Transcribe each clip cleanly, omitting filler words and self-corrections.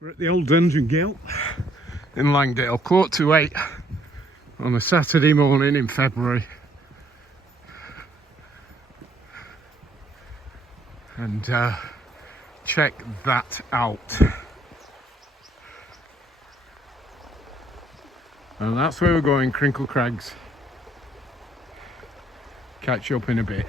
We're at the old Dungeon Guild in Langdale, 7:45 on a Saturday morning in February. And check that out. And that's where we're going, Crinkle Crags. Catch you up in a bit.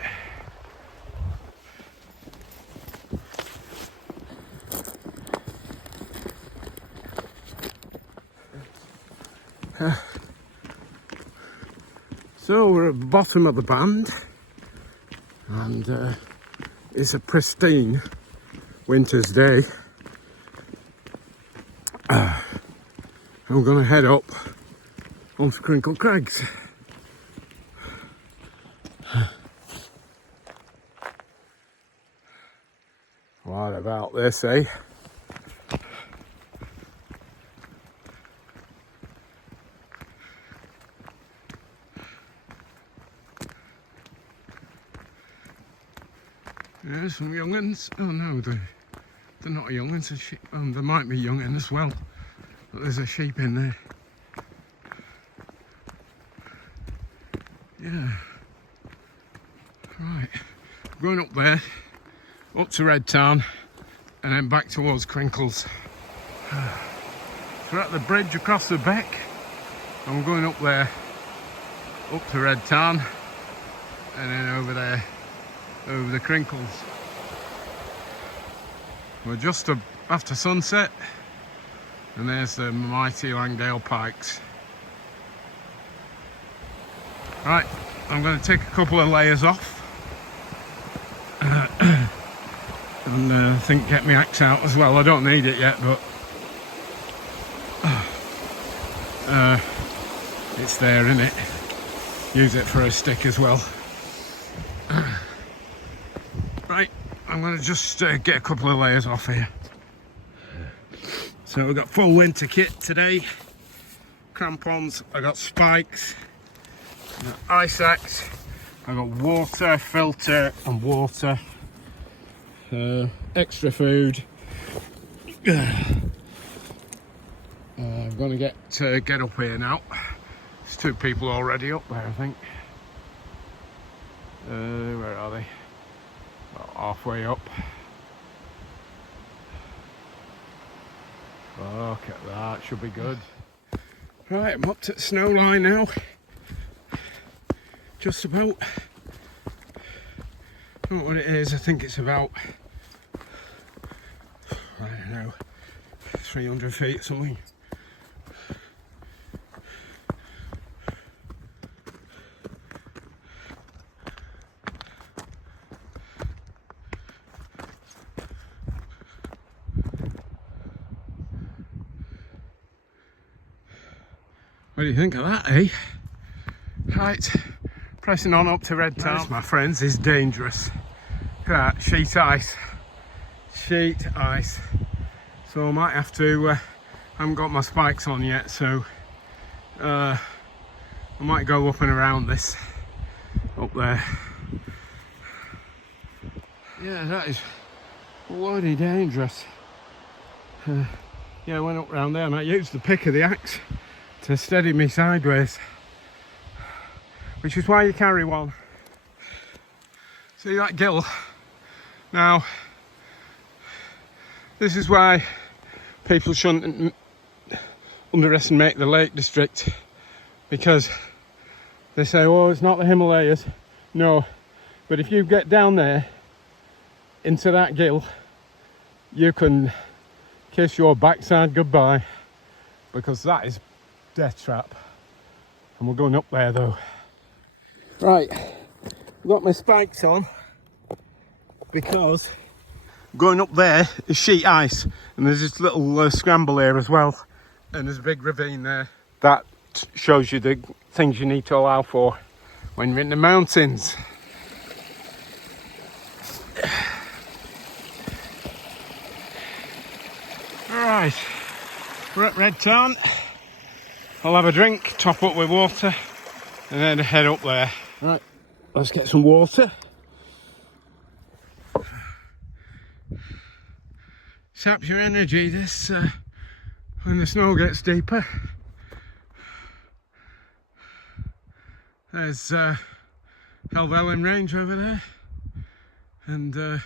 So we're at the bottom of the band, and it's a pristine winter's day. And we're going to head up onto Crinkle Crags. What about this, eh? There's some young'uns. Oh no, they're not young'uns. There might be young'un as well, but there's a sheep in there. Yeah. Right. Going up there, up to Red Town, and then back towards Crinkles. We're at the bridge across the beck, and we're going up there, up to Red Town, and then over there, over the Crinkles. We're just after sunset, and there's the mighty Langdale Pikes. Right, I'm going to take a couple of layers off and I think get my axe out as well. I don't need it yet, but it's there, isn't it? Use it for a stick as well. Right, I'm going to just get a couple of layers off here. So we've got full winter kit today. Crampons, I got spikes, I got ice axe, I got water, filter and water, extra food. I'm going to get up here now. There's two people already up there, I think. Where are they? About halfway up. Look at that, should be good. Right, I'm up to the snow line now. Just about. I don't know what it is, I think it's about, I don't know, 300 feet or something. What do you think of that, eh? Right, pressing on up to Red Town. This, my friends, is dangerous. Look at that, sheet ice. Sheet ice. So I might have to, I haven't got my spikes on yet, so I might go up and around this, up there. Yeah, that is bloody dangerous. Yeah, I went up round there and I used the pick of the axe to steady me sideways, which is why you carry one. See that gill? Now, this is why people shouldn't underestimate the Lake District, because they say, oh, it's not the Himalayas. No, but if you get down there into that gill, you can kiss your backside goodbye, because that is death trap. And we're going up there though. Right, I've got my spikes on because going up there is sheet ice, and there's this little scramble here as well, and there's a big ravine there. That shows you the things you need to allow for when you're in the mountains. Alright, we're at Red Town. I'll have a drink, top up with water, and then head up there. Right, let's get some water. saps your energy, this when the snow gets deeper. There's Helvellyn Range over there, and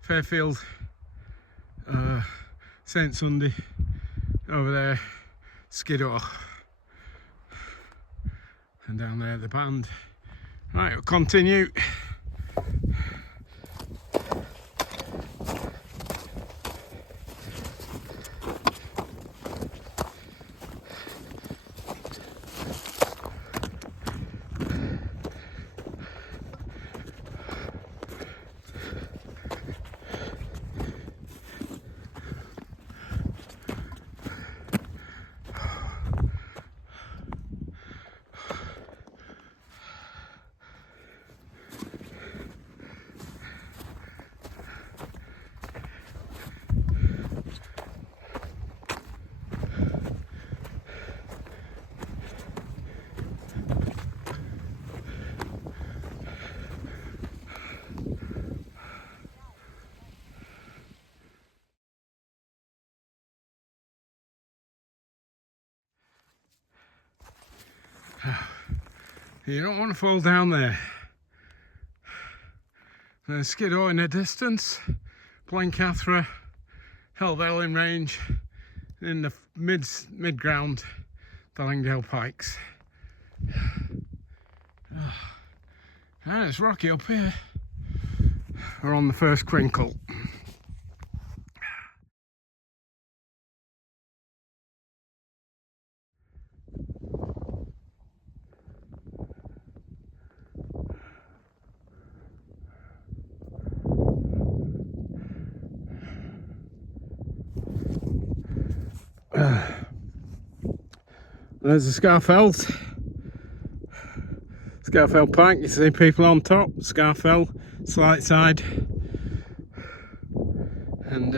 Fairfield St Sunday over there, Skiddaw, and down there the band. Right, we'll continue. You don't want to fall down there. There's Skiddaw in the distance, Blencathra, Helvellyn Range, in the mid-ground, the Langdale Pikes. And it's rocky up here. We're on the first crinkle. There's the Scarfell Pike. You see people on top. Scarfell, slight side, and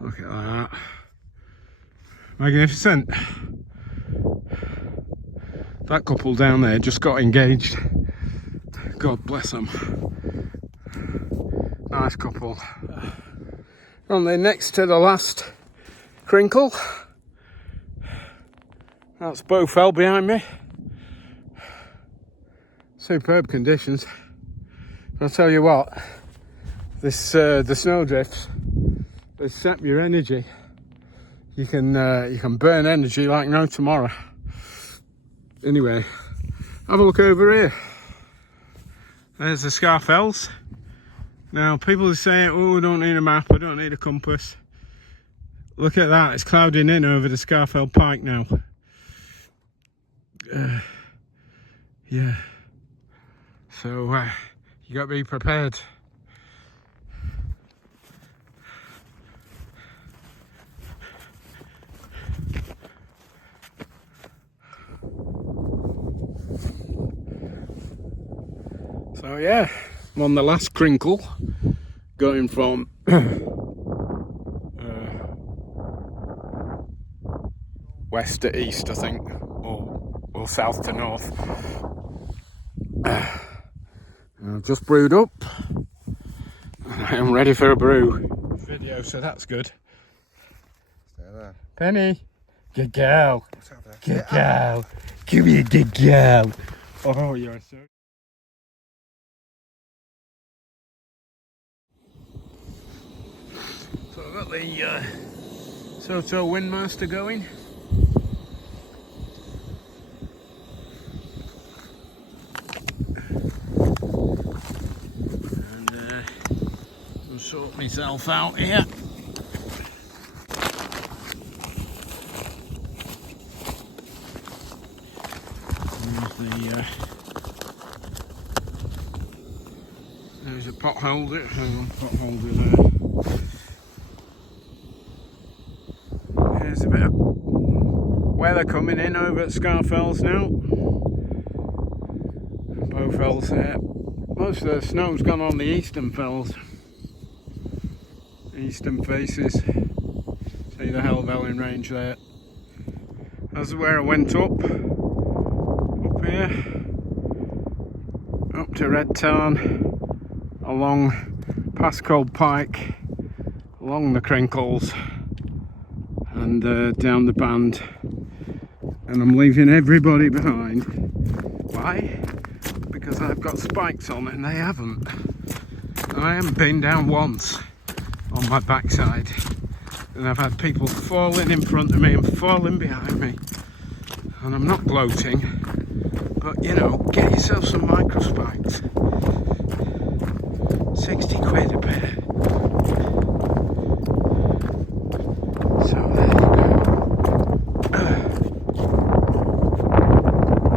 look at that. Magnificent. That couple down there just got engaged. God bless them. Nice couple. On the next to the last crinkle. That's Bowfell behind me. Superb conditions. I'll tell you what, this the snow drifts, they sap your energy. You can burn energy like no tomorrow. Anyway, have a look over here. There's the Scarfells. Now people are saying, oh, I don't need a map, I don't need a compass. Look at that, it's clouding in over the Scarfell Pike now. Yeah. So you got to be prepared. So yeah, I'm on the last crinkle, going from west to east, I think, or south to north. I've just brewed up. I am ready for a brew. Video, so that's good. Stay there. Penny, good girl. What's out there? Good girl. Give me a good girl. Oh, you're so. So I've got the Soto Windmaster going. And I'll sort myself out here. There's a pot holder. Hang on, pot holder there. There's a bit of weather coming in over at Scarfells now. Bowfells there. Most of the snow's gone on the eastern fells. Eastern faces. See the Helvellyn range there. That's where I went up here, up to Red Tarn, along past Cold Pike, along the Crinkles, and down the Band. And I'm leaving everybody behind. Why? Because I've got spikes on and they haven't. And I haven't been down once on my backside. And I've had people falling in front of me and falling behind me. And I'm not gloating, but you know, get yourself some micro spikes. 60 quid a pair. So there you go.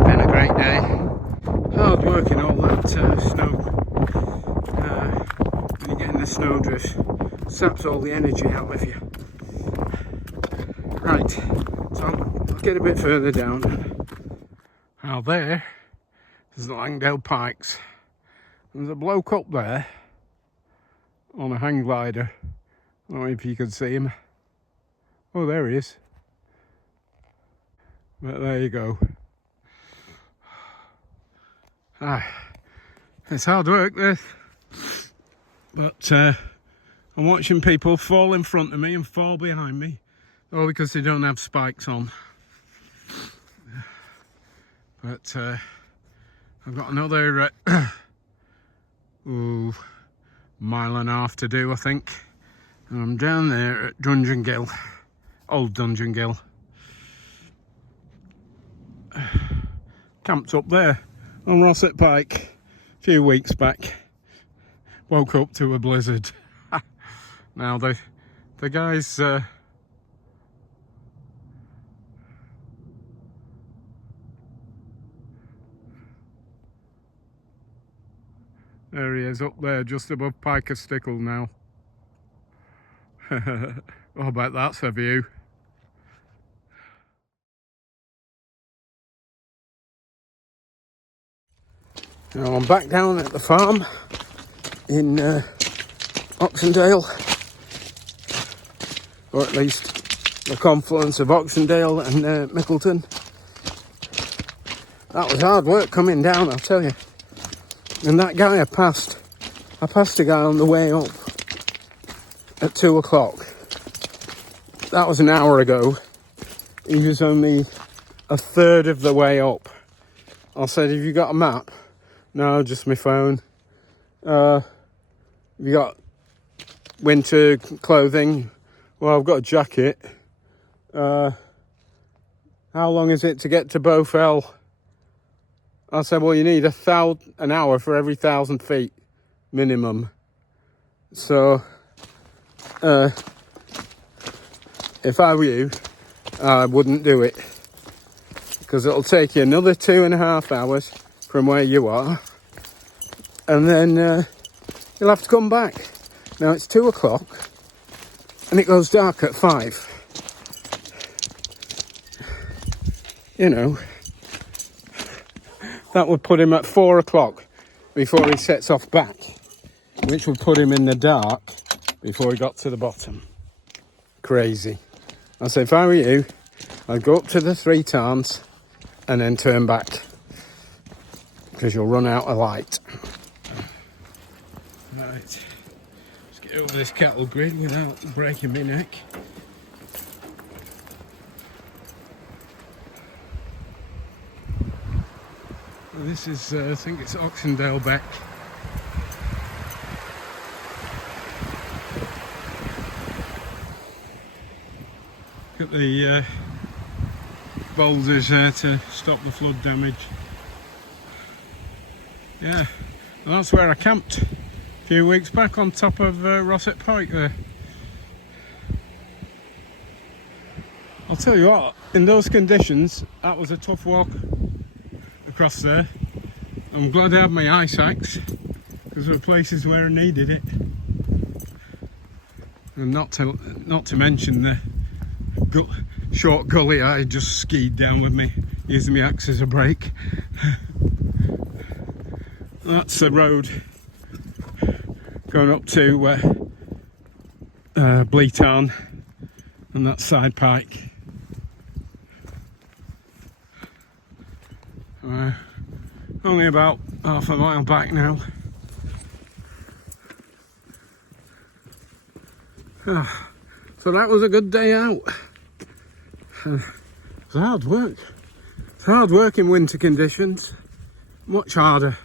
Been a great day. Hard work in all that snow. When you get in the snowdrift, saps all the energy out of you. Right, so I'll get a bit further down. Now there's the Langdale Pikes. There's a bloke up there on a hang glider. I don't know if you can see him. Oh, there he is. But there you go. It's hard work this. But I'm watching people fall in front of me and fall behind me. All because they don't have spikes on. But I've got another mile and a half to do, I think. And I'm down there at Dungeon Gill, Old Dungeon Gill. Camped up there on Rosset Pike a few weeks back. Woke up to a blizzard. Now the guys there he is up there just above Piker Stickle now. Oh, I bet that's a view. Now I'm back down at the farm in Oxendale, or at least the confluence of Oxendale and Mickleton. That was hard work coming down, I'll tell you. And that guy I passed a guy on the way up at 2 o'clock. That was an hour ago. He was only a third of the way up. I said, have you got a map? No, just my phone. Have you got winter clothing? Well, I've got a jacket. How long is it to get to Bowfell? I said, well, you need an hour for every 1,000 feet minimum. So, if I were you, I wouldn't do it. Because it'll take you another 2.5 hours from where you are. And then you'll have to come back. Now it's 2 o'clock and it goes dark at 5. You know, that would put him at 4 o'clock before he sets off back, which would put him in the dark before he got to the bottom. Crazy. I said, if I were you, I'd go up to the 3 tarns and then turn back, because you'll run out of light. Right, let's get over this cattle grid without breaking my neck. This is, I think it's Oxendale Beck. Got the boulders there to stop the flood damage. Yeah, well, that's where I camped a few weeks back, on top of Rosset Pike there. I'll tell you what, in those conditions, that was a tough walk across there. I'm glad I had my ice axe, because there were places where I needed it. And not to mention the short gully I just skied down with me, using my axe as a brake. That's the road going up to Bleatarn, and that's Side Pike. Only about half a mile back now. So that was a good day out. It's hard work. It's hard work in winter conditions. Much harder.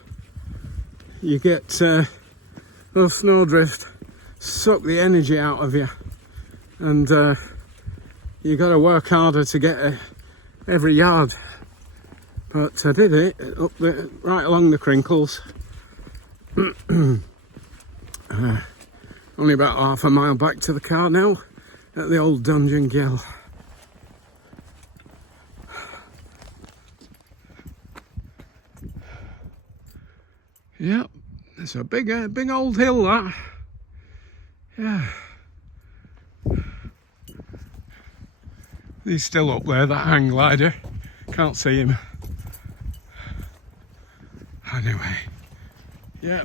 You get those snowdrift suck the energy out of you, and you got to work harder to get every yard. But I did it up right along the Crinkles. Only about half a mile back to the car now at the old Dungeon Gill. Yep, it's a big old hill, that. Yeah. He's still up there, that hang glider. Can't see him. Anyway, yeah,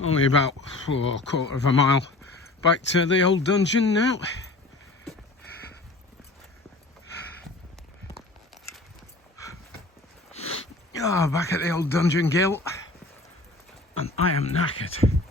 only about a quarter of a mile back to the old dungeon now. Back at the old Dungeon Gill, and I am knackered.